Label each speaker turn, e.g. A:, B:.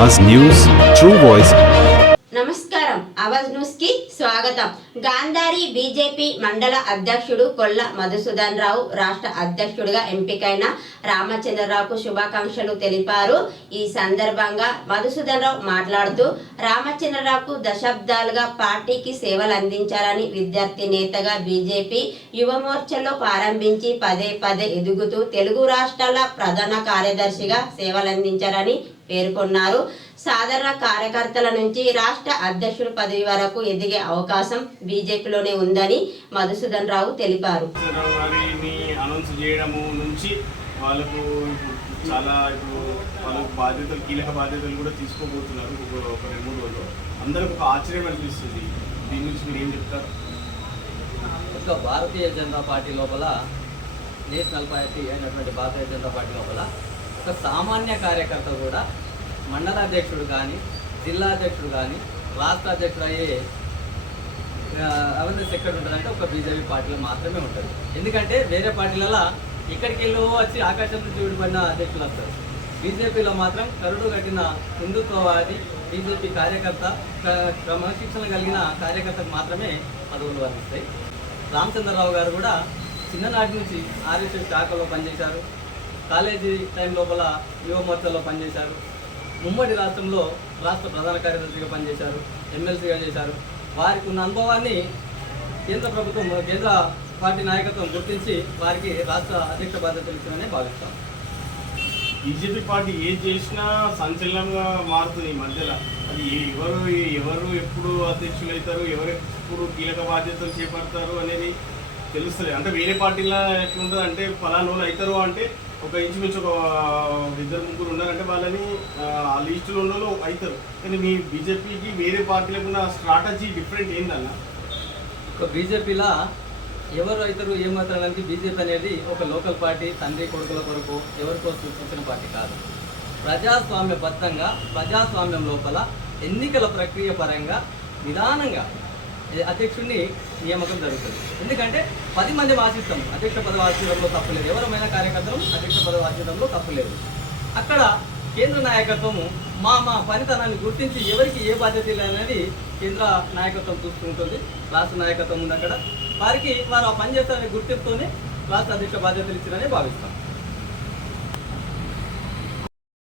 A: Awaaz news true voice.
B: నమస్కారం. ఆవాజ్ న్యూస్కి స్వాగతం. గాంధారి బీజేపీ మండల అధ్యక్షుడు కొల్ల మధుసూదన్ రావు రాష్ట్ర అధ్యక్షుడిగా ఎంపికైన రామచంద్రరావుకు శుభాకాంక్షలు తెలిపారు. ఈ సందర్భంగా మధుసూదన్ రావు మాట్లాడుతూ రామచంద్రరావుకు దశాబ్దాలుగా పార్టీకి సేవలు అందించారని విద్యార్థి నేతగా బీజేపీ యువమోర్చలో ప్రారంభించి పదే పదే ఎదుగుతూ తెలుగు రాష్ట్రాల ప్రధాన కార్యదర్శిగా సేవలందించారని పేర్కొన్నారు. సాధారణ కార్యకర్తల నుంచి రాష్ట్ర అధ్యక్షుడు పదవి వరకు ఎదిగే అవకాశం బీజేపీలోనే ఉందని మధుసూదన్ రావు తెలిపారు.
C: నుంచి వాళ్ళకు చాలా ఇప్పుడు వాళ్ళకు బాధ్యతలు కీలక బాధ్యతలు కూడా తీసుకోబోతున్నారు ఒక రెండు మూడు రోజులు అందరికి ఒక ఆశ్చర్యం అనిపిస్తుంది. దీని నుంచి మీరు ఏం చెప్తారు?
D: ఒక భారతీయ జనతా పార్టీ లోపల నేషనల్ పార్టీ అయినటువంటి భారతీయ జనతా పార్టీ లోపల ఒక సామాన్య కార్యకర్త కూడా మండలాధ్యక్షుడు కానీ జిల్లా అధ్యక్షుడు కానీ రాష్ట్ర అధ్యక్షుడు అయ్యే అవేర్నెస్ ఎక్కడ ఉంటుందంటే ఒక బీజేపీ పార్టీలో మాత్రమే ఉంటుంది ఎందుకంటే వేరే పార్టీలలో ఇక్కడికి వెళ్ళి వచ్చి ఆకాశంలో నుంచి విడిపడిన అధ్యక్షులు వస్తారు. బీజేపీలో మాత్రం కరుడు కట్టిన హిందుత్వవాది బీజేపీ కార్యకర్త క్రమశిక్షణ కలిగిన కార్యకర్తకు మాత్రమే పదవులు వర్తిస్తాయి. రామచంద్రరావు గారు కూడా చిన్ననాటి నుంచి ఆర్ఎస్ఎస్ శాఖలో పనిచేశారు. కాలేజీ టైం లోపల యువ మోర్చాలో పనిచేశారు. ముమ్మడి రాష్ట్రంలో రాష్ట్ర ప్రధాన కార్యదర్శిగా పనిచేశారు ఎమ్మెల్సీగా చేశారు. వారికి ఉన్న అనుభవాన్ని కేంద్ర ప్రభుత్వం కేంద్ర పార్టీ నాయకత్వం గుర్తించి వారికి రాష్ట్ర అధ్యక్ష బాధ్యతలు ఇచ్చామని భావిస్తాం.
C: బీజేపీ పార్టీ ఏది చేసినా సంచలనంగా మారుతుంది ఈ మధ్యలో. అది ఎవరు ఎవరు ఎప్పుడు అధ్యక్షులు అవుతారు ఎవరు ఎప్పుడు కీలక బాధ్యతలు చేపడతారు అనేది తెలుస్తుంది అంటే వేరే పార్టీలో ఎట్లుంటుంది అంటే ఫలానా వాళ్ళు అవుతారు అంటే ఒక ఇంచుమించు ఒక ఇద్దరు ముగ్గురు ఉన్నారంటే వాళ్ళని ఆ, లిస్టులో ఉన్న వాళ్ళు అవుతారు కానీ మీ బీజేపీకి వేరే పార్టీలకు ఉన్న స్ట్రాటజీ డిఫరెంట్ ఏందన్నా
D: ఒక బీజేపీలా ఎవరు అవుతారు ఏమవుతారడానికి బీజేపీ అనేది ఒక లోకల్ పార్టీ తండ్రి కొడుకుల కొరకు ఎవరికో సూచించిన పార్టీ కాదు. ప్రజాస్వామ్యబద్ధంగా ప్రజాస్వామ్యం లోపల ఎన్నికల ప్రక్రియ పరంగా నిదానంగా అధ్యక్షుడిని నియామకం జరుగుతుంది. ఎందుకంటే పది మంది ఆశిస్తాం అధ్యక్ష పదవి ఆశించడంలో తప్పులేదు ఎవరమైనా కార్యకర్తలు అధ్యక్ష పదవి ఆశించడంలో తప్పులేదు అక్కడ కేంద్ర నాయకత్వము మా మా పనితనాన్ని గుర్తించి ఎవరికి ఏ బాధ్యత అనేది కేంద్ర నాయకత్వం చూసుకుంటుంది రాష్ట్ర నాయకత్వం ఉంది అక్కడ. వారికి వారు ఆ పనిచేస్తారనే గుర్తింపుతోనే రాష్ట్ర అధ్యక్ష బాధ్యతలు ఇచ్చారని భావిస్తాం.